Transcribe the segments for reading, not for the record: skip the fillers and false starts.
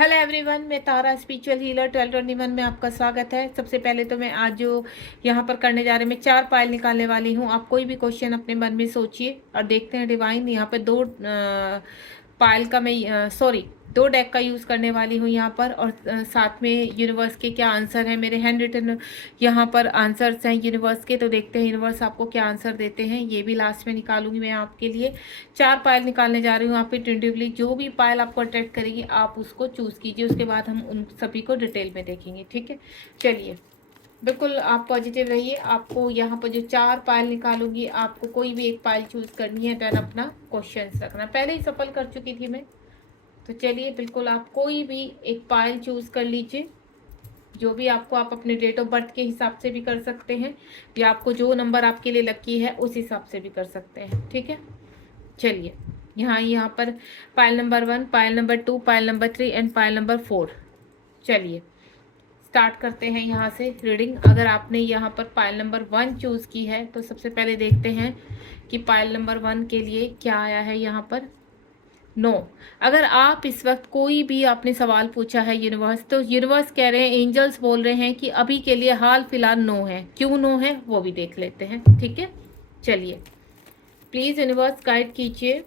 Hello everyone, मैं तारा spiritual healer 1221 में आपका स्वागत है। सबसे पहले तो मैं आज जो यहाँ पर करने जा रहे हैं, मैं 4 पायल निकालने वाली हूँ। आप कोई भी क्वेश्चन अपने मन में सोचिए और देखते हैं डिवाइन। यहाँ पे पायल का मैं सॉरी 2 डेक का यूज़ करने वाली हूँ यहाँ पर, और साथ में यूनिवर्स के क्या आंसर हैं। मेरे हैंड रिटन यहाँ पर आंसर्स हैं यूनिवर्स के, तो देखते हैं यूनिवर्स आपको क्या आंसर देते हैं। ये भी लास्ट में निकालूंगी मैं आपके लिए। 4 पायल निकालने जा रही हूँ। आप इंट्यूटिवली जो भी पायल आपको अट्रैक्ट करेगी आप उसको चूज़ कीजिए, उसके बाद हम उन सभी को डिटेल में देखेंगे। ठीक है, चलिए बिल्कुल आप पॉजिटिव रहिए। आपको यहाँ पर जो 4 पायल निकालूंगी, आपको कोई भी एक पायल चूज़ करनी है, देन अपना क्वेश्चन रखना। पहले ही सफल कर चुकी थी मैं, तो चलिए बिल्कुल आप कोई भी एक पायल चूज़ कर लीजिए। जो भी आपको, आप अपने डेट ऑफ बर्थ के हिसाब से भी कर सकते हैं, या आपको जो नंबर आपके लिए लकी है उस हिसाब से भी कर सकते हैं। ठीक है, चलिए यहाँ पर pile number 1, pile number 2, Payal number 3 and pile number 4। चलिए स्टार्ट करते हैं यहाँ से रीडिंग। अगर आपने यहाँ पर पायल नंबर 1 चूज़ की है तो सबसे पहले देखते हैं कि पायल नंबर 1 के लिए क्या आया है यहाँ पर। नो। अगर आप इस वक्त कोई भी आपने सवाल पूछा है यूनिवर्स, तो यूनिवर्स कह रहे हैं, एंजल्स बोल रहे हैं कि अभी के लिए हाल फिलहाल नो है। क्यों नो है वो भी देख लेते हैं। ठीक है, चलिए प्लीज़ यूनिवर्स गाइड कीजिए।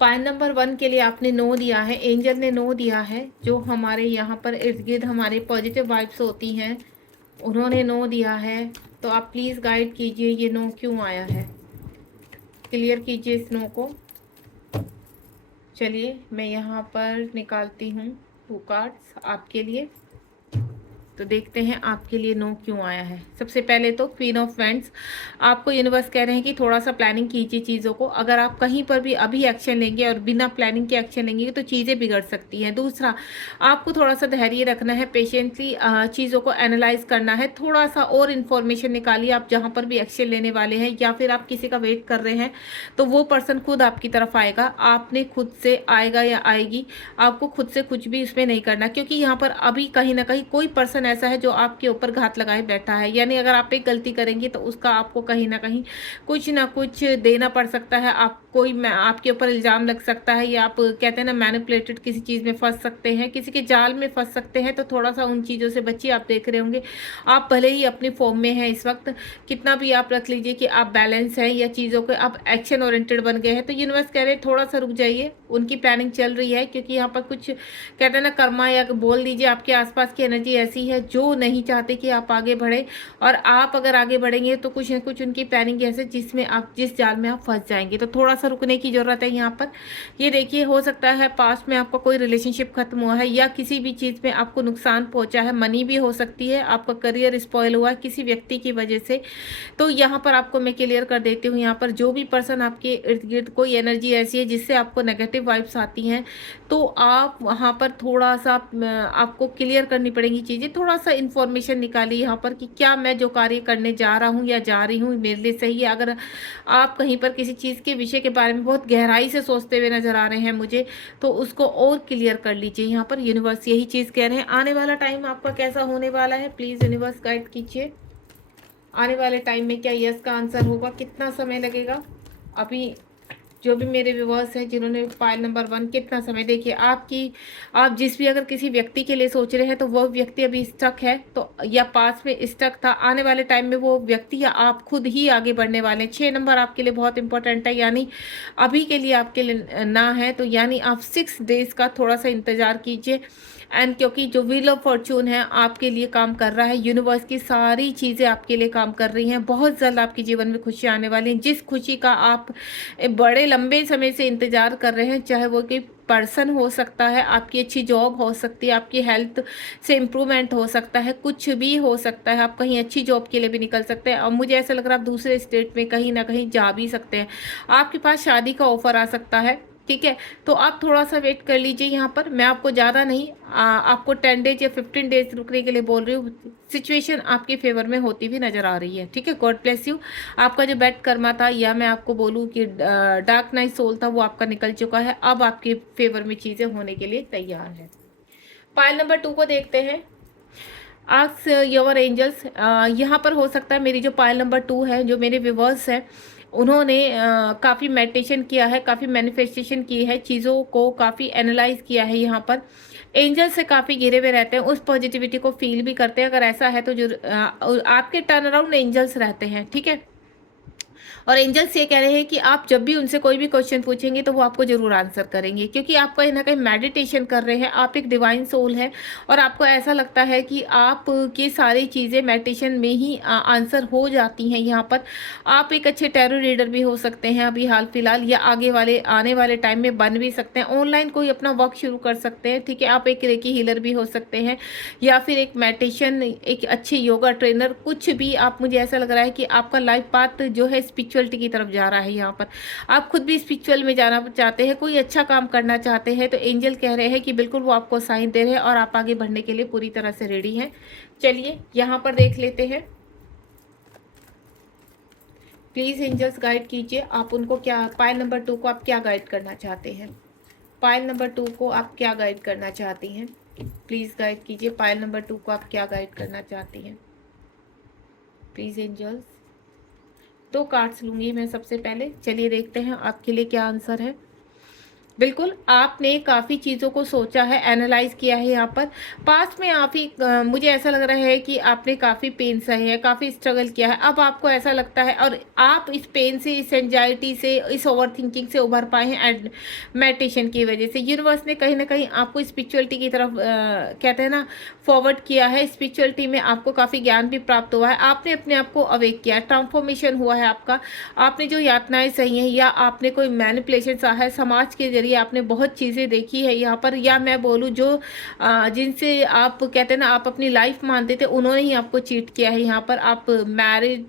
पायल नंबर 1 के लिए आपने नो दिया है, एंजल ने नो दिया है। जो हमारे यहाँ पर इर्द गिर्द हमारे पॉजिटिव वाइब्स होती हैं उन्होंने नो दिया है। तो आप प्लीज़ गाइड कीजिए ये नो क्यों आया है, क्लियर कीजिए इस नो को। चलिए मैं यहाँ पर निकालती हूँ 2 कार्ड्स आपके लिए, तो देखते हैं आपके लिए नो क्यों आया है। सबसे पहले तो क्वीन ऑफ वैंड्स। आपको यूनिवर्स कह रहे हैं कि थोड़ा सा प्लानिंग कीजिए चीज़ों को। अगर आप कहीं पर भी अभी एक्शन लेंगे और बिना प्लानिंग के एक्शन लेंगे तो चीज़ें बिगड़ सकती हैं। दूसरा, आपको थोड़ा सा धैर्य रखना है, पेशेंटली चीज़ों को एनालाइज करना है। थोड़ा सा और इन्फॉर्मेशन निकालिए आप जहाँ पर भी एक्शन लेने वाले हैं, या फिर आप किसी का वेट कर रहे हैं तो वो पर्सन खुद आपकी तरफ आएगा। आपने खुद से आएगा या आएगी, आपको खुद से कुछ भी उसमें नहीं करना, क्योंकि यहाँ पर अभी कहीं ना कहीं कोई पर्सन ऐसा है जो आपके ऊपर घात लगाए बैठा है। यानी अगर आप एक गलती करेंगे तो उसका आपको कहीं ना कहीं कुछ ना कुछ देना पड़ सकता है। आप कोई आपके ऊपर इल्ज़ाम लग सकता है, या आप कहते हैं ना मैनिपुलेटेड किसी चीज़ में फंस सकते हैं, किसी के जाल में फंस सकते हैं। तो थोड़ा सा उन चीज़ों से बचिए। आप देख रहे होंगे आप भले ही अपनी फॉर्म में हैं इस वक्त, कितना भी आप रख लीजिए कि आप बैलेंस हैं या चीज़ों के आप एक्शन ओरिएंटेड बन गए हैं, तो यूनिवर्स कह रहे हैं थोड़ा सा रुक जाइए। उनकी प्लानिंग चल रही है, क्योंकि यहाँ पर कुछ कहते हैं ना कर्मा, या बोल दीजिए आपके आसपास की एनर्जी ऐसी है जो नहीं चाहते कि आप आगे बढ़े। और आप अगर आगे बढ़ेंगे तो कुछ न कुछ उनकी प्लानिंग ऐसे जिसमें आप जिस जाल में आप फंस जाएंगे। तो थोड़ा सा रुकने की ज़रूरत है यहाँ पर। ये देखिए, हो सकता है पास्ट में आपका कोई रिलेशनशिप खत्म हुआ है, या किसी भी चीज़ में आपको नुकसान पहुंचा है। मनी भी हो सकती है, आपका करियर स्पॉइल हुआ है किसी व्यक्ति की वजह से। तो यहाँ पर आपको मैं क्लियर कर देती हूँ, यहाँ पर जो भी पर्सन आपके इर्द गिर्द कोई एनर्जी ऐसी है जिससे आपको नेगेटिव वाइब्स आती हैं, तो आप वहाँ पर थोड़ा सा आपको क्लियर करनी पड़ेंगी चीज़ें। थोड़ा सा इन्फॉर्मेशन निकालिए यहाँ पर कि क्या मैं जो कार्य करने जा रहा हूँ या जा रही हूँ मेरे लिए सही है। अगर आप कहीं पर किसी चीज़ के विषय के बारे में बहुत गहराई से सोचते हुए नजर आ रहे हैं मुझे, तो उसको और क्लियर कर लीजिए। यहाँ पर यूनिवर्स यही चीज़ कह रहे हैं। आने वाला टाइम आपका कैसा होने वाला है, प्लीज़ यूनिवर्स गाइड कीजिए। आने वाले टाइम में क्या यस का आंसर होगा, कितना समय लगेगा। अभी जो भी मेरे व्यूवर्स हैं जिन्होंने पायल नंबर 1, कितना समय, देखिए आप जिस भी अगर किसी व्यक्ति के लिए सोच रहे हैं तो वो व्यक्ति अभी स्टक है, तो या पास में स्टक था, आने वाले टाइम में वो व्यक्ति या आप खुद ही आगे बढ़ने वाले हैं। 6 नंबर आपके लिए बहुत इंपॉर्टेंट है, यानी अभी के लिए आपके लिए ना है, तो यानी आप 6 डेज का थोड़ा सा इंतजार कीजिए। एंड क्योंकि जो व्हील ऑफ फॉर्चून है आपके लिए काम कर रहा है, यूनिवर्स की सारी चीज़ें आपके लिए काम कर रही हैं। बहुत जल्द आपके जीवन में खुशी आने वाली है, जिस खुशी का आप बड़े लंबे समय से इंतजार कर रहे हैं। चाहे वो कोई पर्सन हो सकता है, आपकी अच्छी जॉब हो सकती है, आपकी हेल्थ से इम्प्रूवमेंट हो सकता है, कुछ भी हो सकता है। आप कहीं अच्छी जॉब के लिए भी निकल सकते हैं, और मुझे ऐसा लग रहा है आप दूसरे स्टेट में कहीं ना कहीं जा भी सकते हैं। आपके पास शादी का ऑफर आ सकता है। ठीक है, तो आप थोड़ा सा वेट कर लीजिए। यहाँ पर मैं आपको ज़्यादा नहीं, आपको 10 डेज या 15 डेज रुकने के लिए बोल रही हूँ। सिचुएशन आपके फेवर में होती हुई नजर आ रही है। ठीक है, गॉड ब्लेस यू। आपका जो बैड कर्मा था, या मैं आपको बोलूँ कि डार्क नाइट सोल था, वो आपका निकल चुका है। अब आपके फेवर में चीज़ें होने के लिए तैयार है। पायल नंबर 2 को देखते हैं। Ask your angels. यहाँ पर हो सकता है मेरी जो पायल नंबर 2 है, जो मेरे व्यूवर्स हैं, उन्होंने काफ़ी मेडिटेशन किया है, काफ़ी मैनिफेस्टेशन की है, चीज़ों को काफ़ी एनालाइज किया है। यहाँ पर एंजल से काफ़ी घिरे हुए रहते हैं, उस पॉजिटिविटी को फील भी करते हैं। अगर ऐसा है तो जो आपके टर्न अराउंड एंजल्स रहते हैं, ठीक है। और एंजल्स ये कह रहे हैं कि आप जब भी उनसे कोई भी क्वेश्चन पूछेंगे तो वो आपको जरूर आंसर करेंगे, क्योंकि आप कहीं ना कहीं मेडिटेशन कर रहे हैं। आप एक डिवाइन सोल है और आपको ऐसा लगता है कि आप की सारी चीज़ें मेडिटेशन में ही आंसर हो जाती हैं। यहाँ पर आप एक अच्छे टैरो रीडर भी हो सकते हैं अभी हाल फिलहाल, या आगे वाले आने वाले टाइम में बन भी सकते हैं। ऑनलाइन कोई अपना वर्क शुरू कर सकते हैं, ठीक है। आप एक रेकी हीलर भी हो सकते हैं, या फिर एक मेडिटेशन, एक अच्छे योगा ट्रेनर, कुछ भी आप, मुझे ऐसा लग रहा है कि आपका लाइफ पाथ जो है स्पिरिचुअलिटी की तरफ जा रहा है। यहाँ पर आप खुद भी स्पिरिचुअल में जाना चाहते हैं, कोई अच्छा काम करना चाहते हैं, तो एंजल कह रहे हैं कि बिल्कुल वो आपको साइन दे रहे हैं और आप आगे बढ़ने के लिए पूरी तरह से रेडी हैं। चलिए यहाँ पर देख लेते हैं। प्लीज एंजल्स गाइड कीजिए, आप उनको क्या, पायल नंबर 2 को आप क्या गाइड करना चाहते हैं? पायल नंबर 2 को आप क्या गाइड करना चाहती हैं? प्लीज गाइड कीजिए, पायल नंबर 2 को आप क्या गाइड करना चाहती हैं? Please angels. 2 कार्ड्स लूंगी मैं सबसे पहले। चलिए देखते हैं आपके लिए क्या आंसर है। बिल्कुल, आपने काफ़ी चीज़ों को सोचा है, एनालाइज किया है। यहाँ पर पास्ट में आप ही मुझे ऐसा लग रहा है कि आपने काफ़ी पेन सहे है, काफ़ी स्ट्रगल किया है। अब आपको ऐसा लगता है, और आप इस पेन से, इस एंजाइटी से, इस ओवर थिंकिंग से उभर पाए हैं मेडिटेशन की वजह से। यूनिवर्स ने कहीं ना कहीं आपको स्पिरिचुअलिटी की तरफ कहते हैं ना, फॉरवर्ड किया है। स्पिरिचुअलिटी में आपको काफ़ी ज्ञान भी प्राप्त हुआ है, आपने अपने आप को अवेक किया है, ट्रांसफॉर्मेशन हुआ है आपका। आपने जो यातनाएं सही हैं, या आपने कोई मैनिपुलेशन सहा है, समाज के जरिए आपने बहुत चीज़ें देखी है यहाँ पर, या मैं बोलूँ जो जिनसे आप कहते हैं ना आप अपनी लाइफ मानते थे, उन्होंने ही आपको चीट किया है। यहाँ पर आप मैरिड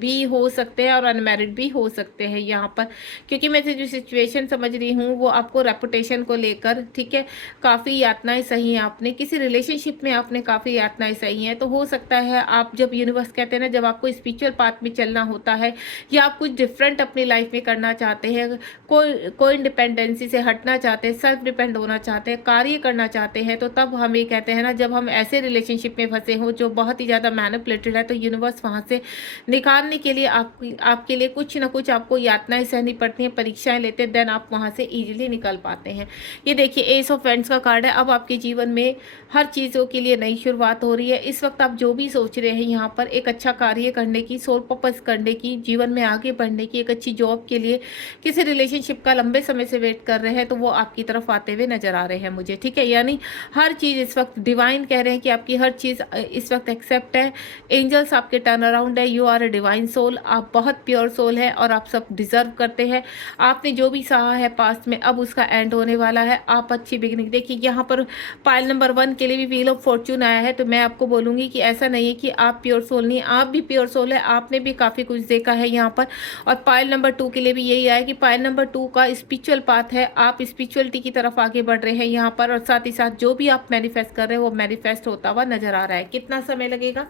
भी हो सकते हैं और अनमैरिड भी हो सकते हैं यहाँ पर, क्योंकि मैं जो सिचुएशन समझ रही हूँ वो आपको रेपुटेशन को लेकर, ठीक है, काफ़ी यातनाएं सही हैं। आपने किसी रिलेशनशिप में आपने काफ़ी यातनाएं सही हैं, तो हो सकता है आप, जब यूनिवर्स कहते हैं ना, जब आपको स्पिरिचुअल पाथ में चलना होता है, या आप कुछ डिफरेंट अपनी लाइफ में करना चाहते हैं, कोई इंडिपेंडेंसी से हटना चाहते हैं, सेल्फ डिपेंड होना चाहते हैं, कार्य करना चाहते हैं, तो तब हम ये कहते हैं ना, जब हम ऐसे रिलेशनशिप में फंसे हों जो बहुत ही ज़्यादा मैनिपुलेटेड है, तो यूनिवर्स वहाँ से निकालने के लिए आपके लिए कुछ ना कुछ आपको यातनाएं सहनी पड़ती हैं, परीक्षाएं लेते हैं, देन आप वहाँ से ईजिली निकल पाते हैं। ये देखिए, एस ऑफ वेंड्स का कार्ड है। अब आपके जीवन में हर चीज़ों के लिए नई शुरुआत हो रही है। इस वक्त आप जो भी सोच रहे हैं, यहाँ पर एक अच्छा कार्य करने की, सोल पर्पस करने की, जीवन में आगे बढ़ने की, एक अच्छी जॉब के लिए, किसी रिलेशनशिप का लंबे समय से वेट कर रहे हैं, तो वो आपकी तरफ आते हुए नजर आ रहे हैं मुझे, ठीक है। यानी हर चीज़ इस वक्त डिवाइन कह रहे हैं कि आपकी हर चीज़ इस वक्त एक्सेप्ट है। एंजल्स आपके टर्न अराउंड है। You are a divine soul, आप बहुत प्योर सोल है और आप सब डिजर्व करते हैं। आपने जो भी सहा है पास्ट में, अब उसका एंड होने वाला है। आप अच्छी बिगनिंग, देखिए यहाँ पर पाइल नंबर 1 के लिए भी व्हील ऑफ फॉर्च्यून आया है, तो मैं आपको बोलूँगी कि ऐसा नहीं है कि आप प्योर सोल नहीं, आप भी प्योर सोल है, आपने भी काफ़ी कुछ देखा है यहाँ पर। और पाइल नंबर 2 के लिए भी यही आया कि पाइल नंबर 2 का स्पिरिचुअल पाथ है, आप स्पिरिचुअलिटी की तरफ आगे बढ़ रहे हैं यहाँ पर, और साथ ही साथ जो भी आप मैनिफेस्ट कर रहे हैं वो मैनिफेस्ट होता हुआ नजर आ रहा है। कितना समय लगेगा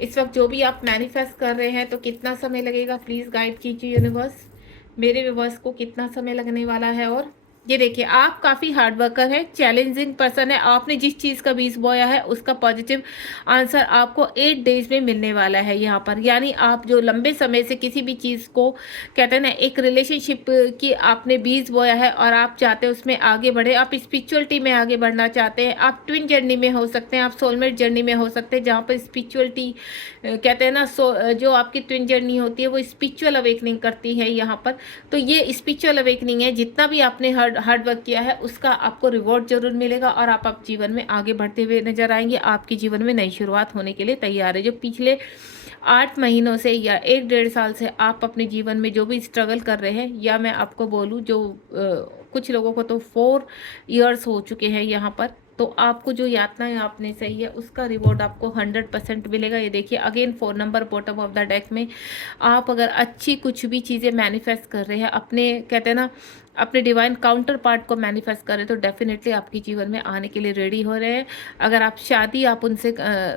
इस वक्त जो भी आप मैनिफेस्ट कर रहे हैं, तो कितना समय लगेगा? प्लीज़ गाइड कीजिए यूनिवर्स, मेरे व्यूवर्स को कितना समय लगने वाला है। और ये देखिए, आप काफ़ी हार्ड वर्कर हैं, चैलेंजिंग पर्सन है। आपने जिस चीज़ का बीज बोया है उसका पॉजिटिव आंसर आपको 8 डेज में मिलने वाला है यहाँ पर। यानी आप जो लंबे समय से किसी भी चीज़ को कहते हैं ना, एक रिलेशनशिप की आपने बीज बोया है और आप चाहते हैं उसमें आगे बढ़े, आप स्पिरिचुअलिटी में आगे बढ़ना चाहते हैं, आप ट्विन जर्नी में हो सकते हैं, आप सोलमेट जर्नी में हो सकते हैं, जहाँ पर स्पिरिचुअलिटी कहते हैं ना, जो आपकी ट्विन जर्नी होती है वो स्पिरिचुअल अवेकनिंग करती है यहाँ पर। तो ये स्पिरिचुअल अवेकनिंग है, जितना भी आपने हार्ड वर्क किया है उसका आपको रिवॉर्ड जरूर मिलेगा, और आप जीवन में आगे बढ़ते हुए नजर आएंगे। आपके जीवन में नई शुरुआत होने के लिए तैयार है। जो पिछले 8 महीनों से या 1-1.5 साल से आप अपने जीवन में जो भी स्ट्रगल कर रहे हैं, या मैं आपको बोलूँ जो कुछ लोगों को तो 4 इयर्स हो चुके हैं यहाँ पर, तो आपको जो यातनाएं आपने सही है उसका रिवॉर्ड आपको 100% मिलेगा। ये देखिए, again 4 number bottom of the deck में, आप अगर अच्छी कुछ भी चीज़ें मैनिफेस्ट कर रहे हैं, अपने कहते हैं ना, अपने डिवाइन काउंटर पार्ट को मैनिफेस्ट करें, तो डेफिनेटली आपके जीवन में आने के लिए रेडी हो रहे हैं। अगर आप शादी आप उनसे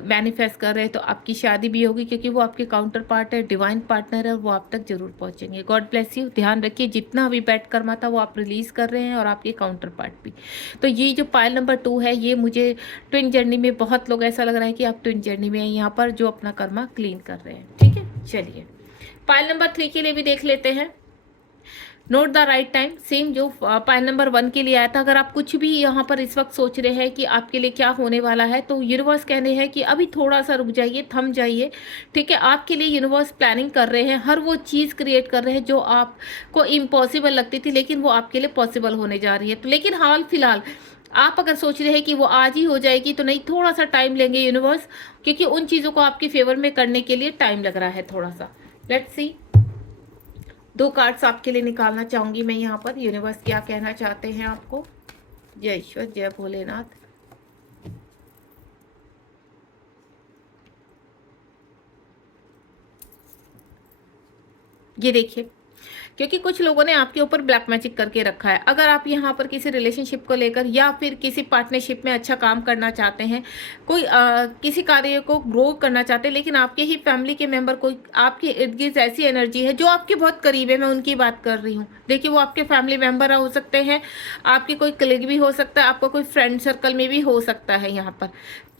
मैनिफेस्ट कर रहे हैं, तो आपकी शादी भी होगी, क्योंकि वो आपके काउंटर पार्ट है, डिवाइन पार्टनर है, और वो आप तक जरूर पहुंचेंगे। God bless you. ध्यान रखिए, जितना भी बैड कर्मा था वो आप रिलीज कर रहे हैं, और आपके काउंटर पार्ट भी। तो ये जो पाइल नंबर 2 है, ये मुझे ट्विन जर्नी में, बहुत लोग ऐसा लग रहा है कि आप ट्विन जर्नी में हैं यहाँ पर, जो अपना कर्मा क्लीन कर रहे हैं, ठीक है। चलिए पाइल नंबर 3 के लिए भी देख लेते हैं। Note the right time, same जो पाइल नंबर 1 के लिए आया था। अगर आप कुछ भी यहाँ पर इस वक्त सोच रहे हैं कि आपके लिए क्या होने वाला है, तो यूनिवर्स कहने हैं कि अभी थोड़ा सा रुक जाइए, थम जाइए, ठीक है। आपके लिए यूनिवर्स प्लानिंग कर रहे हैं, हर वो चीज़ क्रिएट कर रहे हैं जो आपको इम्पॉसिबल लगती थी, लेकिन वो आपके लिए पॉसिबल होने जा रही है। तो लेकिन हाल फिलहाल आप अगर सोच रहे हैं कि वो आज ही हो जाएगी, तो नहीं, थोड़ा सा टाइम लेंगे यूनिवर्स, क्योंकि उन चीज़ों को आपके फेवर में करने के लिए टाइम लग रहा है थोड़ा सा। लेट्स सी, 2 कार्ड्स आपके लिए निकालना चाहूंगी मैं यहाँ पर। यूनिवर्स क्या कहना चाहते हैं आपको। जय ईश्वर, जय भोलेनाथ। ये देखिए, क्योंकि कुछ लोगों ने आपके ऊपर ब्लैक मैजिक करके रखा है। अगर आप यहाँ पर किसी रिलेशनशिप को लेकर या फिर किसी पार्टनरशिप में अच्छा काम करना चाहते हैं, कोई किसी कार्य को ग्रो करना चाहते हैं, लेकिन आपके ही फैमिली के मेंबर कोई आपके इर्द गिर्द ऐसी एनर्जी है जो आपके बहुत करीब है, मैं उनकी बात कर रही हूँ। देखिए, वो आपके फैमिली मेंबर हो सकते हैं, आपके कोई कलीग भी हो सकता है, आपका कोई फ्रेंड सर्कल में भी हो सकता है यहाँ पर,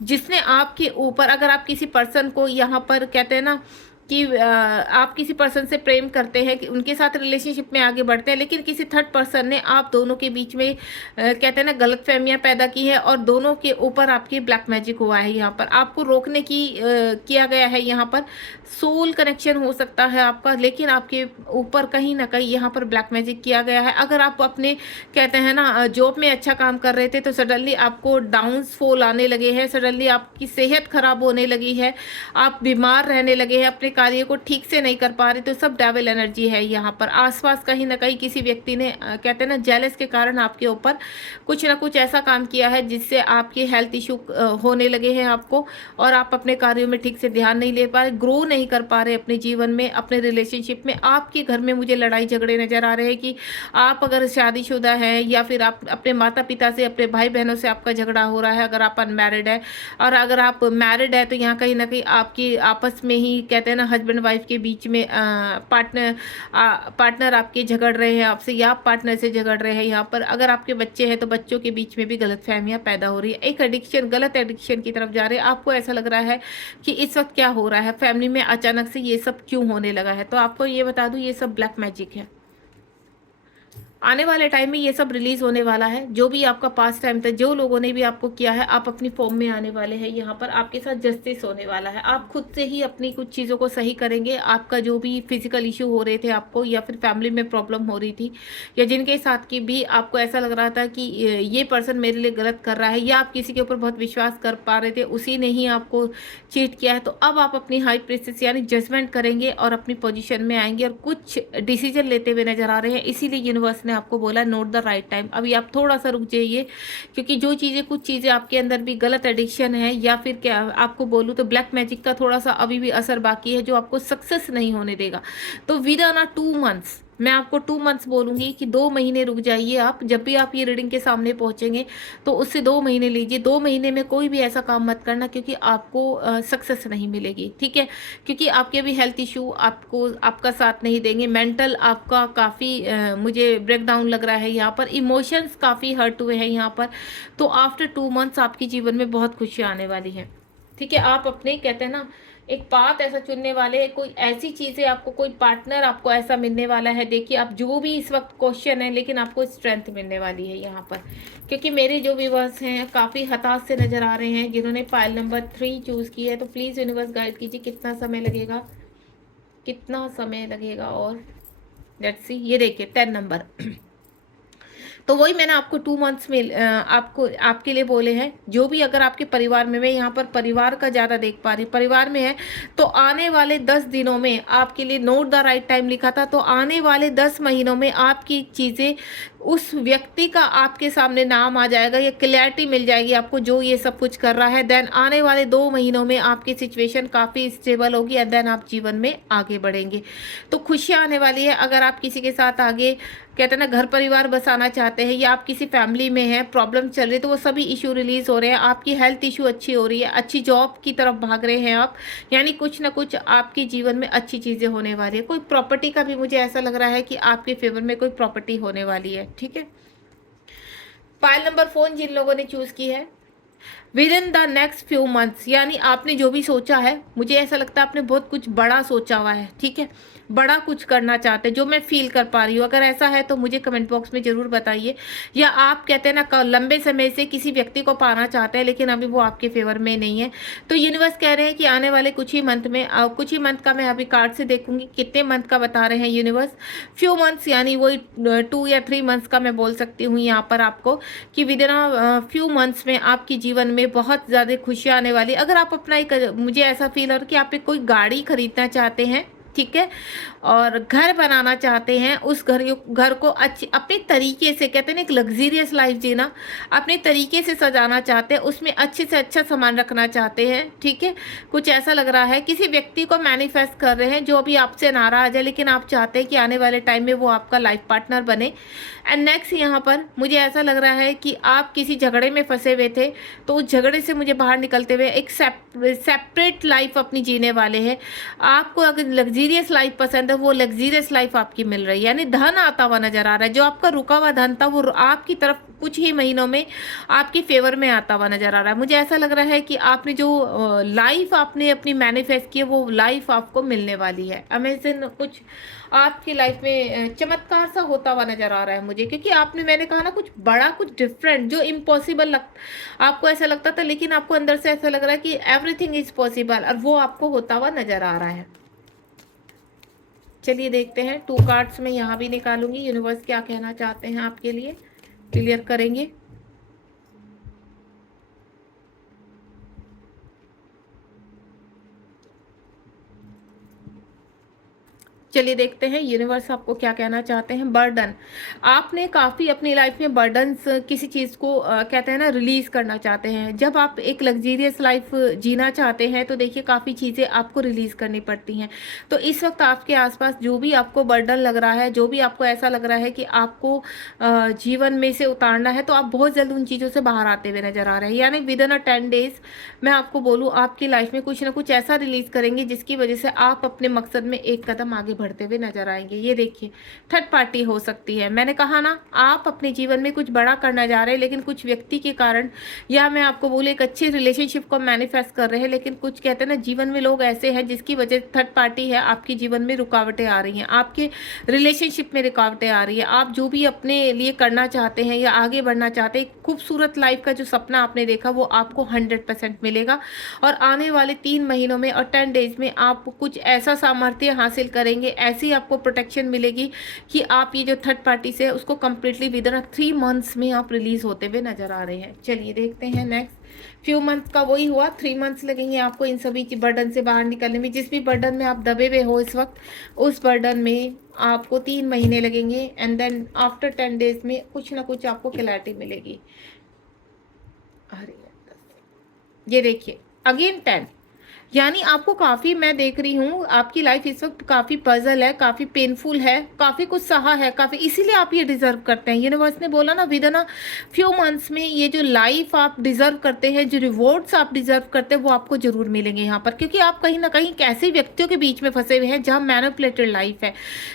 जिसने आपके ऊपर, अगर आप किसी पर्सन को यहाँ पर कहते हैं ना कि आप किसी पर्सन से प्रेम करते हैं, कि उनके साथ रिलेशनशिप में आगे बढ़ते हैं, लेकिन किसी थर्ड पर्सन ने आप दोनों के बीच में कहते हैं ना गलतफहमियां पैदा की है, और दोनों के ऊपर आपकी ब्लैक मैजिक हुआ है। यहाँ पर आपको रोकने की किया गया है। यहाँ पर सोल कनेक्शन हो सकता है आपका, लेकिन आपके ऊपर कहीं ना कहीं यहाँ पर ब्लैक मैजिक किया गया है। अगर आप अपने कहते हैं ना जॉब में अच्छा काम कर रहे थे, तो सडनली आपको डाउनफॉल आने लगे हैं, सडनली आपकी सेहत खराब होने लगी है, आप बीमार रहने लगे हैं, अपने कार्य को ठीक से नहीं कर पा रहे, तो सब डेविल एनर्जी है। यहाँ पर आसपास कहीं ना कहीं किसी व्यक्ति ने कहते हैं ना जेलस के कारण आपके ऊपर कुछ ना कुछ ऐसा काम किया है जिससे आपके हेल्थ इशू होने लगे हैं आपको, और आप अपने कार्यों में ठीक से ध्यान नहीं ले पा रहे, ग्रो नहीं कर पा रहे अपने जीवन में, अपने रिलेशनशिप में। आपके घर में मुझे लड़ाई झगड़े नजर आ रहे हैं कि आप अगर शादीशुदा है, या फिर आप अपने माता पिता से, अपने भाई बहनों से आपका झगड़ा हो रहा है, अगर आप अनमैरिड है। और अगर आप मैरिड है, तो यहाँ कहीं ना कहीं आपकी आपस में ही कहते हैं ना हस्बैंड वाइफ के बीच में पार्टनर आपके झगड़ रहे हैं आपसे, या आप पार्टनर से झगड़ रहे हैं। यहाँ पर अगर आपके बच्चे हैं, तो बच्चों के बीच में भी गलतफहमियां पैदा हो रही है, एक एडिक्शन, गलत एडिक्शन की तरफ जा रहे हैं। आपको ऐसा लग रहा है कि इस वक्त क्या हो रहा है फैमिली में, अचानक से ये सब क्यों होने लगा है। तो आपको ये बता दूं, ये सब ब्लैक मैजिक है। आने वाले टाइम में ये सब रिलीज होने वाला है। जो भी आपका पास टाइम था, जो लोगों ने भी आपको किया है, आप अपनी फॉर्म में आने वाले हैं। यहाँ पर आपके साथ जस्टिस होने वाला है। आप खुद से ही अपनी कुछ चीज़ों को सही करेंगे। आपका जो भी फिजिकल इशू हो रहे थे आपको, या फिर फैमिली में प्रॉब्लम हो रही थी, या जिनके साथ की भी आपको ऐसा लग रहा था कि ये पर्सन मेरे लिए गलत कर रहा है, या आप किसी के ऊपर बहुत विश्वास कर पा रहे थे, उसी ने ही आपको चीट किया है, तो अब आप अपनी हाई प्रेस्टिज यानी जजमेंट करेंगे और अपनी पोजीशन में आएंगे, और कुछ डिसीजन लेते हुए नजर आ रहे हैं। इसीलिए यूनिवर्स ने आपको बोला नोट द राइट टाइम, अभी आप थोड़ा सा रुक जाइए, क्योंकि जो चीज़ें, कुछ चीज़ें आपके अंदर भी गलत एडिक्शन है, या फिर क्या आपको बोलूँ तो ब्लैक मैजिक का थोड़ा सा अभी भी असर बाकी है, जो आपको सक्सेस नहीं होने देगा। तो विद इन 2 मंथ्स, मैं आपको 2 मंथ्स बोलूंगी कि 2 महीने रुक जाइए आप। जब भी आप ये रीडिंग के सामने पहुंचेंगे, तो उससे 2 महीने लीजिए। 2 महीने में कोई भी ऐसा काम मत करना, क्योंकि आपको सक्सेस नहीं मिलेगी, ठीक है। क्योंकि आपके भी हेल्थ इशू आपको आपका साथ नहीं देंगे। मेंटल आपका काफ़ी मुझे ब्रेकडाउन लग रहा है। यहाँ पर इमोशंस काफ़ी हर्ट हुए हैं यहाँ पर। तो आफ्टर 2 मंथ्स आपके जीवन में बहुत खुशियाँ आने वाली हैं, ठीक है। आप अपने कहते हैं ना एक पाथ ऐसा चुनने वाले हैं, कोई ऐसी चीज़ें आपको, कोई पार्टनर आपको ऐसा मिलने वाला है। देखिए, आप जो भी इस वक्त क्वेश्चन है, लेकिन आपको स्ट्रेंथ मिलने वाली है यहाँ पर, क्योंकि मेरे जो व्यूअर्स हैं काफ़ी हताश से नज़र आ रहे हैं, जिन्होंने पाइल नंबर 3 चूज़ की है। तो प्लीज़ यूनिवर्स गाइड कीजिए कितना समय लगेगा, कितना समय लगेगा। और लेट्स सी, ये देखिए 10 नंबर तो वही मैंने आपको 2 मंथ्स में आपको आपके लिए बोले हैं। जो भी अगर आपके परिवार में, मैं यहाँ पर परिवार का ज़्यादा देख पा रही, परिवार में है, तो आने वाले 10 दिनों में आपके लिए नोट द राइट टाइम लिखा था। तो आने वाले 10 महीनों में आपकी चीज़ें, उस व्यक्ति का आपके सामने नाम आ जाएगा, ये क्लैरिटी मिल जाएगी आपको जो ये सब कुछ कर रहा है। देन आने वाले 2 महीनों में आपकी सिचुएशन काफ़ी स्टेबल होगी, एंड देन आप जीवन में आगे बढ़ेंगे। तो खुशियाँ आने वाली है। अगर आप किसी के साथ आगे कहते हैं ना घर परिवार बसाना चाहते हैं, या आप किसी फैमिली में हैं, प्रॉब्लम चल रही है, तो वो सभी इशू रिलीज हो रहे हैं। आपकी हेल्थ इशू अच्छी हो रही है, अच्छी जॉब की तरफ भाग रहे हैं आप, यानी कुछ ना कुछ आपके जीवन में अच्छी चीज़ें होने वाली है। कोई प्रॉपर्टी का भी मुझे ऐसा लग रहा है कि आपके फेवर में कोई प्रॉपर्टी होने वाली है, ठीक है। पाइल नंबर 4 जिन लोगों ने चूज की है, with in the next few months, यानी आपने जो भी सोचा है, मुझे ऐसा लगता है आपने बहुत कुछ बड़ा सोचा हुआ है, ठीक है। बड़ा कुछ करना चाहते हैं, जो मैं फील कर पा रही हूँ। अगर ऐसा है तो मुझे कमेंट बॉक्स में ज़रूर बताइए। या आप कहते हैं ना लंबे समय से किसी व्यक्ति को पाना चाहते हैं लेकिन अभी वो आपके फेवर में नहीं है, तो यूनिवर्स कह रहे हैं कि आने वाले कुछ ही मंथ में, कुछ ही मंथ का मैं अभी कार्ड से देखूंगी कितने मंथ का बता रहे हैं यूनिवर्स। फ्यू मंथ्स, यानी वही 2 या 3 मंथ्स का मैं बोल सकती हूँ यहाँ पर आपको, कि विद इन फ्यू मंथ्स में आपके जीवन में बहुत ज़्यादा खुशियाँ आने वाली। अगर आप अपना एक, मुझे ऐसा फील हो रहा है कि आप एक कोई गाड़ी खरीदना चाहते हैं, ठीक है, और घर बनाना चाहते हैं, उस घर को अच्छी अपने तरीके से, कहते हैं ना एक लग्जीरियस लाइफ जीना, अपने तरीके से सजाना चाहते हैं, उसमें अच्छे से अच्छा सामान रखना चाहते हैं, ठीक है। कुछ ऐसा लग रहा है किसी व्यक्ति को मैनिफेस्ट कर रहे हैं जो अभी आपसे नाराज है, लेकिन आप चाहते हैं कि आने वाले टाइम में वो आपका लाइफ पार्टनर बने। एंड नेक्स्ट यहाँ पर मुझे ऐसा लग रहा है कि आप किसी झगड़े में फंसे हुए थे, तो उस झगड़े से मुझे बाहर निकलते हुए एक सेपरेट लाइफ अपनी जीने वाले हैं। आपको अगर लग्जीरियस लाइफ पसंद है, वो लग्जीरियस लाइफ आपकी मिल रही है, यानी धन आता हुआ नजर आ रहा है। जो आपका रुका हुआ धन था वो आपकी तरफ कुछ ही महीनों में आपकी फेवर में आता हुआ नजर आ रहा है। मुझे ऐसा लग रहा है कि आपने जो लाइफ आपने अपनी मैनिफेस्ट की है, वो लाइफ आपको मिलने वाली है। अमेजिंग कुछ आपकी लाइफ में चमत्कार सा होता हुआ नजर आ रहा है मुझे, क्योंकि आपने, मैंने कहा ना, कुछ बड़ा, कुछ डिफरेंट, जो इम्पॉसिबल आपको ऐसा लगता था, लेकिन आपको अंदर से ऐसा लग रहा है कि एवरीथिंग इज पॉसिबल, और वो आपको होता हुआ नजर आ रहा है। चलिए देखते हैं, 2 कार्ड्स में यहाँ भी निकालूंगी, यूनिवर्स क्या कहना चाहते हैं आपके लिए, क्लियर करेंगे। चलिए देखते हैं यूनिवर्स आपको क्या कहना चाहते हैं। बर्डन, आपने काफ़ी अपनी लाइफ में बर्डन्स, किसी चीज़ को कहते हैं ना रिलीज करना चाहते हैं। जब आप एक लग्जीरियस लाइफ जीना चाहते हैं तो देखिए काफ़ी चीज़ें आपको रिलीज करनी पड़ती हैं। तो इस वक्त आपके आसपास जो भी आपको बर्डन लग रहा है, जो भी आपको ऐसा लग रहा है कि आपको जीवन में से उतारना है, तो आप बहुत जल्द उन चीज़ों से बाहर आते हुए नजर आ रहे हैं। यानी विद इन अ 10 डेज मैं आपको बोलूँ, आपकी लाइफ में कुछ ना कुछ ऐसा रिलीज करेंगे जिसकी वजह से आप अपने मकसद में एक कदम आगे बढ़ते हुए नजर आएंगे। ये देखिए, थर्ड पार्टी हो सकती है। मैंने कहा ना, आप अपने जीवन में कुछ बड़ा करना जा रहे हैं, लेकिन कुछ व्यक्ति के कारण, या मैं आपको बोले एक अच्छी रिलेशनशिप को मैनिफेस्ट कर रहे हैं, लेकिन कुछ कहते हैं ना जीवन में लोग ऐसे हैं जिसकी वजह थर्ड पार्टी है, आपके जीवन में रुकावटें आ रही हैं, आपके रिलेशनशिप में रुकावटें आ रही है। आप जो भी अपने लिए करना चाहते हैं या आगे बढ़ना चाहते हैं, खूबसूरत लाइफ का जो सपना आपने देखा, वो आपको 100% मिलेगा। और आने वाले 3 महीनों में और 10 डेज में आप कुछ ऐसा सामर्थ्य हासिल करेंगे, ऐसी आपको प्रोटेक्शन मिलेगी कि आप ये जो थर्ड पार्टी से है उसको कंप्लीटली विद इन 3 मंथ्स में आप रिलीज होते हुए नजर आ रहे हैं। चलिए देखते हैं नेक्स्ट। फ्यू मंथ का वही हुआ, 3 मंथ्स लगेंगे आपको इन सभी बर्डन से बाहर निकलने में। जिस भी बर्डन में आप दबे हुए हो इस वक्त, उस बर्डन में आपको 3 महीने लगेंगे, एंड देन आफ्टर 10 डेज में कुछ ना कुछ आपको क्लैरिटी मिलेगी। अरे ये देखिए, अगेन 10, यानी आपको काफ़ी, मैं देख रही हूँ आपकी लाइफ इस वक्त काफ़ी पजल है, काफ़ी पेनफुल है, काफ़ी कुछ सहा है, काफ़ी, इसीलिए आप ये डिजर्व करते हैं। यूनिवर्स ने बोला ना, विद इन फ्यू मंथ्स में ये जो लाइफ आप डिजर्व करते हैं, जो रिवॉर्ड्स आप डिजर्व करते हैं, वो आपको जरूर मिलेंगे यहाँ पर, क्योंकि आप कहीं ना कहीं ऐसे व्यक्तियों के बीच में फंसे हुए हैं जहाँ मैनिपुलेटेड लाइफ है।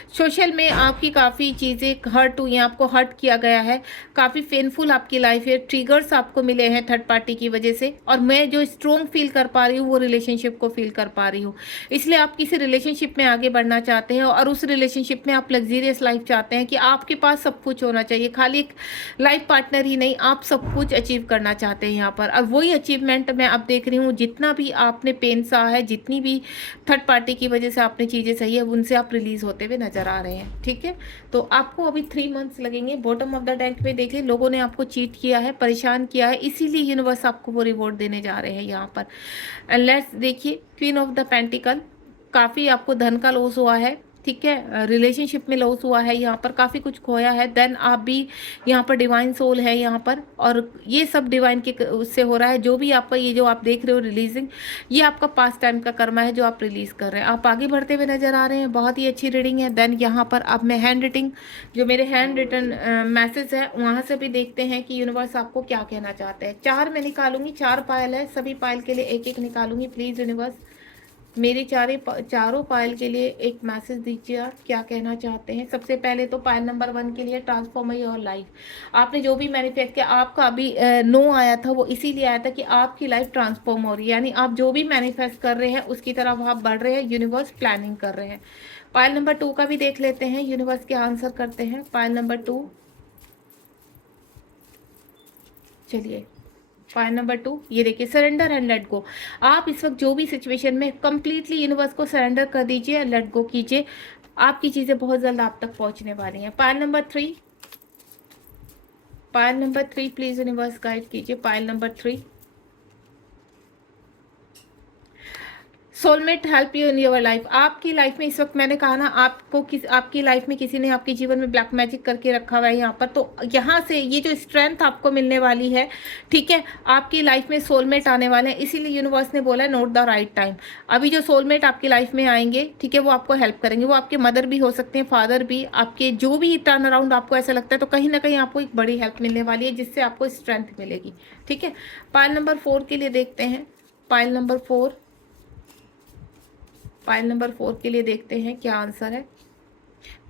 सोशल में आपकी काफ़ी चीज़ें हर्ट हुई हैं, आपको हर्ट किया गया है, काफ़ी पेनफुल आपकी लाइफ है, ट्रिगर्स आपको मिले हैं थर्ड पार्टी की वजह से। और मैं जो स्ट्रॉन्ग फील कर पा रही हूँ वो रिलेशनशिप को फील कर पा रही हूँ। इसलिए आप किसी रिलेशनशिप में आगे बढ़ना चाहते हैं, और उस रिलेशनशिप में आप लग्जीरियस लाइफ चाहते हैं कि आपके पास सब कुछ होना चाहिए, खाली एक लाइफ पार्टनर ही नहीं, आप सब कुछ अचीव करना चाहते हैं यहाँ पर। और वही अचीवमेंट मैं अब देख रही हूँ, जितना भी आपने पेन सहा है, जितनी भी थर्ड पार्टी की वजह से आपने चीज़ें सही है, उनसे आप रिलीज होते हुए नजर आ रहे हैं। ठीक है, तो आपको अभी 3 मंथ्स लगेंगे। बॉटम ऑफ द डेक में देखिए, लोगों ने आपको चीट किया है, परेशान किया है, इसीलिए यूनिवर्स आपको वो रिवॉर्ड देने जा रहे हैं यहाँ पर। लेट्स देखिए, क्वीन ऑफ द पेंटिकल, काफ़ी आपको धन का लॉस हुआ है, ठीक है, रिलेशनशिप में लॉस हुआ है, यहाँ पर काफ़ी कुछ खोया है। देन आप भी यहाँ पर डिवाइन सोल है यहाँ पर, और ये सब डिवाइन के उससे हो रहा है। जो भी आपका ये जो आप देख रहे हो रिलीजिंग, ये आपका पास्ट टाइम का कर्मा है जो आप रिलीज कर रहे हैं। आप आगे बढ़ते हुए नजर आ रहे हैं, बहुत ही अच्छी रीडिंग है। देन यहाँ पर अब मैं हैंड राइटिंग, जो मेरे हैंड रिटन मैसेज है, वहाँ से भी देखते हैं कि यूनिवर्स आपको क्या कहना चाहते हैं। 4 मैं निकालूंगी, 4 पायल है, सभी पायल के लिए एक एक निकालूंगी। प्लीज़ यूनिवर्स मेरी चारों पायल के लिए एक मैसेज दीजिए, आप क्या कहना चाहते हैं। सबसे पहले तो पायल नंबर 1 के लिए, ट्रांसफॉर्म योर लाइफ। आपने जो भी मैनिफेस्ट किया, आपका अभी नो आया था, वो इसीलिए आया था कि आपकी लाइफ ट्रांसफॉर्म हो रही है, यानी आप जो भी मैनिफेस्ट कर रहे हैं उसकी तरफ आप बढ़ रहे हैं, यूनिवर्स प्लानिंग कर रहे हैं। पायल नंबर 2 का भी देख लेते हैं, यूनिवर्स के आंसर करते हैं। पायल नंबर 2, चलिए पायल नंबर 2, ये देखिए सरेंडर एंड लेट गो। आप इस वक्त जो भी सिचुएशन में कंप्लीटली यूनिवर्स को सरेंडर कर दीजिए, लेट गो कीजिए, आपकी चीजें बहुत जल्द आप तक पहुंचने वाली हैं। Pile number 3, pile number 3 please universe guide कीजिए। Pile number 3, soulmate help you in your life. आपकी लाइफ में इस वक्त मैंने कहा ना, आपकी लाइफ में किसी ने आपके जीवन में ब्लैक मैजिक करके रखा हुआ है यहाँ पर, तो यहाँ से ये जो स्ट्रेंथ आपको मिलने वाली है, ठीक है, आपकी लाइफ में सोलमेट आने वाले हैं। इसीलिए यूनिवर्स ने बोला नोट द राइट टाइम। अभी जो सोलमेट आपकी लाइफ में आएंगे, ठीक है, वो आपको हेल्प करेंगे। वो आपके मदर भी हो सकते हैं, फादर भी, आपके जो भी टर्न अराउंड आपको ऐसा लगता है, तो कहीं ना कहीं आपको एक बड़ी हेल्प मिलने वाली है, जिससे आपको स्ट्रेंथ मिलेगी। ठीक है, पायल नंबर 4 के लिए देखते हैं। पायल नंबर 4, पायल नंबर 4 के लिए देखते हैं क्या आंसर है।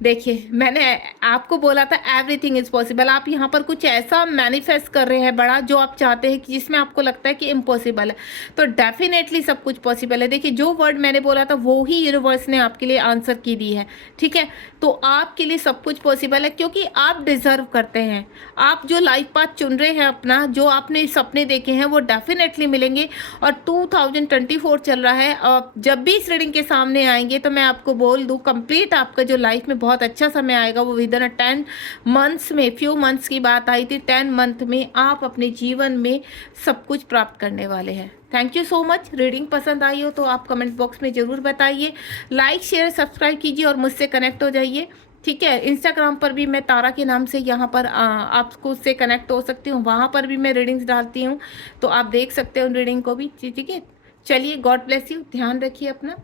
देखिए मैंने आपको बोला था एवरीथिंग इज पॉसिबल। आप यहाँ पर कुछ ऐसा मैनिफेस्ट कर रहे हैं बड़ा, जो आप चाहते हैं कि जिसमें आपको लगता है कि इम्पॉसिबल है, तो डेफिनेटली सब कुछ पॉसिबल है। देखिए जो वर्ड मैंने बोला था वो ही यूनिवर्स ने आपके लिए आंसर की दी है। ठीक है, तो आपके लिए सब कुछ पॉसिबल है, क्योंकि आप डिजर्व करते हैं। आप जो लाइफ पाथ चुन रहे हैं अपना, जो आपने सपने देखे हैं, वो डेफिनेटली मिलेंगे। और 2024 चल रहा है, और जब भी इस रीडिंग के सामने आएंगे तो मैं आपको बोल दूँ, कंप्लीट आपका जो लाइफ में बहुत अच्छा समय आएगा, वो विद इन 10 मंथ्स में, फ्यू मंथ्स की बात आई थी, 10 मंथ में आप अपने जीवन में सब कुछ प्राप्त करने वाले हैं। Thank you so much. Reading पसंद आई हो तो आप कमेंट बॉक्स में ज़रूर बताइए, लाइक शेयर सब्सक्राइब कीजिए और मुझसे कनेक्ट हो जाइए। ठीक है, इंस्टाग्राम पर भी मैं तारा के नाम से यहाँ पर आपको उससे कनेक्ट हो सकती हूँ, वहाँ पर भी मैं रीडिंग्स डालती हूँ, तो आप देख सकते हो रीडिंग को भी। ठीक है, चलिए, गॉड ब्लेस यू, ध्यान रखिए अपना।